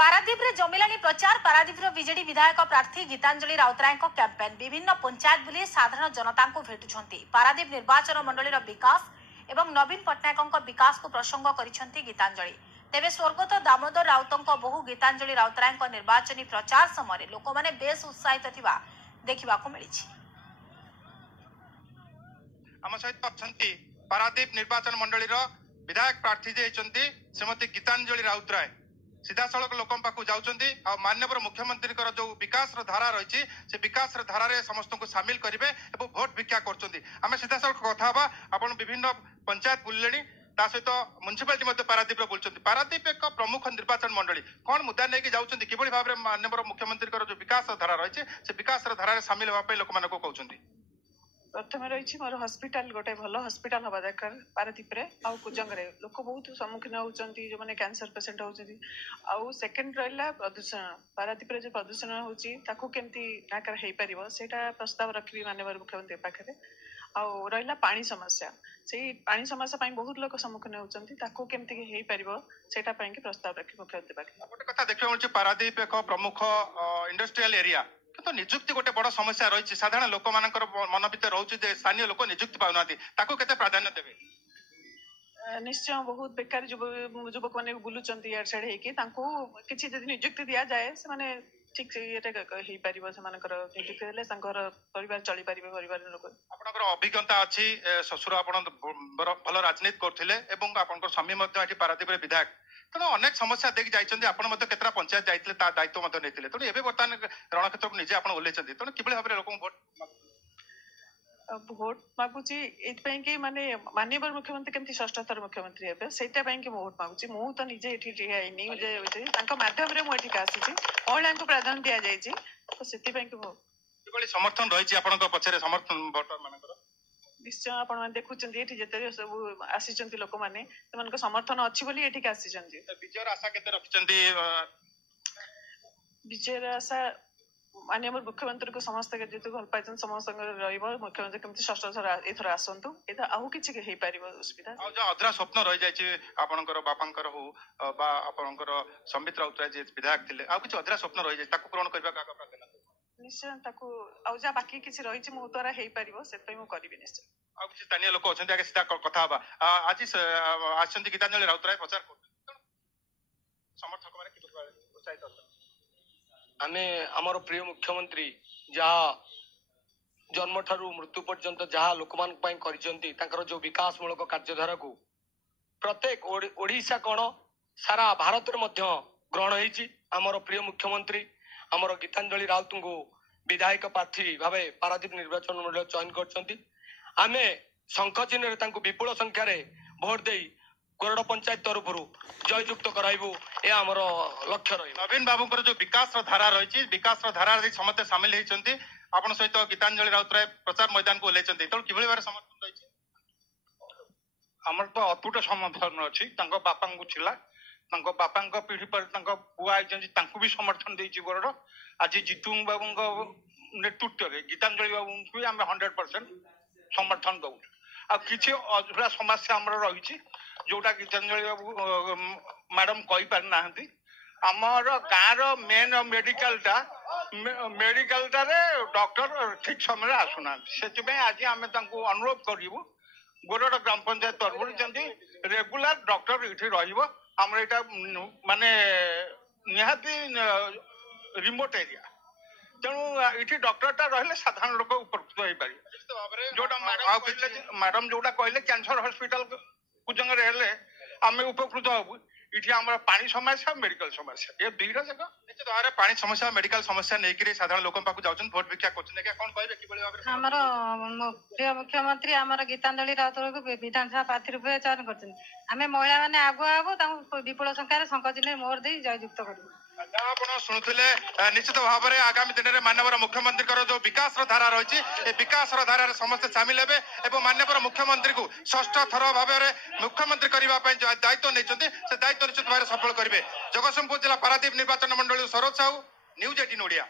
पारादीप रे जमिलानी प्रचार पारादीप बीजेडी विधायक प्रार्थी गीतांजलि राउतराय कैंपेन विभिन्न पंचायत बुली साधारण जनता को भेटुछंती। पारादीप निर्वाचन मंडली विकास एवं नवीन पट्टनायक विकास को प्रसंग करिसेंती गीतांजलि। तेबे स्वर्गत दामोदर राउतों बहु गीतांजलि राउतराय निर्वाचनी प्रचार समय लोक माने बेस उत्साहित थिबा देखिबा को मिली। आम सहित अच्छी पारादीप निर्वाचन मंडली विधायक प्रार्थी जे श्रीमती गीतांजलि राउतराय सीधासख लोक पाक जाऊँच माननीय मुख्यमंत्री जो विकास धारा रही से विकास धारा समस्त को सामिल करेंगे और भोट भिक्षा करें। सीधासख कथा आप विभिन्न पंचायत बुले सहित म्युनिसिपालिटी पारादीप बुलूँ। पारादीप एक प्रमुख निर्वाचन मंडली कौन मुद्दा नहीं जाऊँच कि भाव में माननीय मुख्यमंत्री जो विकास धारा रही से विकास धारा सामिल होगापी लोक मानक कहते प्रथम रही मोर हस्पिटाल गोटे भल हस्पिटाल हवा दरकार पारादीप आउ कुजंग लोक बहुत सम्मुखीन होती जो मैंने कैंसर पेसेंट होती। आउ सेकेंड रहा प्रदूषण पारादीप जो प्रदूषण होमती नाकर हो पार से प्रस्ताव रखी माननीय मुख्यमंत्री पाखे। आउ रहा पानी समस्या से पानी समस्या बहुत लोग सम्मुखीन होती केमती हो पार से प्रस्ताव रखी मुख्यमंत्री पाखे। गोटे कथा देखा पारादीप एक प्रमुख इंडस्ट्रियल एरिया तो निजुक्ति गोटे बड़ समस्या रही साधारण लोक मान मन भर रोचे स्थानीय लोक निजुक्ति पाऊना केते प्राधान्य देवे। निश्चय बहुत बेकार युवक मैंने बुलूं इड साइड किसी निजुक्ति दि जाए से ठीक से ये पार से निजुक्ति देले घर परिवार चली पारे परिवार लोक। आपनकर अभिज्ञता अच्छी ससुर आप भल राजनीति करते स्वामी पारादीप विधायक तेणु अनेक समस्या देखिए जाइए केतरा पंचायत जाइए दायित्व नहीं तेणु एवं बर्तमान रणक्षेत्र को निजे ओल्लैंट तेणु कि भाव में लोक भोट मागुची ये माने माननीय मुख्यमंत्री केमती षष्ठ थर मुख्यमंत्री हे से भोट मागुची मु तो निजे ये माध्यम मुझे आसी महिला को प्राधान्य दि जाए तो से समर्थन रही पचर समर्थन भोटर मान निश्चय आप देखुं ये सब आसी लोक मैंने समर्थन अच्छी बोली ये आसी विजय आशा केते रखिछंती विजय आशा माननीय मुख्यमंत्री को समस्त जेतु भल पाई समस्त मुख्यमंत्री केमती षष्ठ थर एथर आसतु ये आउ किसी हो पार असुविधा जो अधरा स्वप्न रही जाए आपणकर बापांकर हो बा आपणकर संबित राउतराय जे विधायक थे आउ किसी अधरा स्वप्न रही जाए पूरण करने निश्चय आजा बाकी किसी रही मो द्वारा हो पार से करी निश्चय। आ किसी स्थानीय लोक अच्छा आगे सीधा कथा आज आसछंती गीतांजलि राउतराय प्रचार कर समर्थक मैंने उत्साहित आमे आमर प्रिय मुख्यमंत्री जहाँ जन्म ठारू मृत्यु पर्यंत जहाँ लोक मान कर जो विकास मूलक कार्यधारा को प्रत्येक ओडिशा कौन सारा भारत ग्रहण होती आमर प्रिय मुख्यमंत्री आमर गीतांजलि राउत को विधायक प्रार्थी भाव पारादीप निर्वाचन मंडल चयन करमे शंख चिन्ह विपुल संख्यार भोट दे कोरड पंचायत तरफ जययुक्त कराइबू यह आमर लक्ष्य रही। नवीन बाबू जो विकास धारा रही विकास धारा समस्त सामिल होती आपण सहित गीतांजलि राउतराय प्रचार मैदान को ओल्लैंट तेणु कि भाव समर्थन रही आमर तो अतुट समर्थन अच्छी बापा को बापा पीढ़ी पर पुआ भी समर्थन देती गोरड आज जीतू बाबू नेतृत्व में गीतांजलि बाबू भी आम 100% समर्थन दौ कि अधूरा समस्या आमर रही जोटा गीतांजलि बाबू मैडम कही पार ना आमर गाँव मेन मेडिकल डॉक्टर ठीक समय आसुना से आज आम अनुरोध करूँ गोरड ग्राम पंचायत तरफ रेगुलर डॉक्टर ये रम यहाँ माने निहाती रिमोट एरिया तेणु ये डॉक्टरटा रही साधारण लोक उपकृत हो पारे जोटा मैडम जोटा कहले कैंसर हॉस्पिटल कुजंग आम उपकृत हबू ये आम पानी समस्या मेडिकल समस्या ये दुईटा जगह निश्चित भाव में पानी समस्या मेडिकल समस्या नहीं साधारण लोक पाक जाऊँ भोट भिक्षा कर प्रिय मुख्यमंत्री आमर गीतांजलि राउत को विधानसभा प्रार्थी रूप चयन कर महिला मैंने आगुआ विपुल संख्यार शंख चिन्ह मोहर दे जययुक्त कर शुणुले निश्चित भाव में आगामी दिन में माननीय मुख्यमंत्री जो विकास धारा रही विकास धारा समस्त सामिल हे माननीय मुख्यमंत्री को षष्ठ थर भाव में मुख्यमंत्री करने दायित्व नहीं से दायित्व निश्चित भाव सफल करेंगे। जगतसिंहपुर जिला पारादीप निर्वाचन मंडल सरोज साहू न्यूज 18 ओडिया।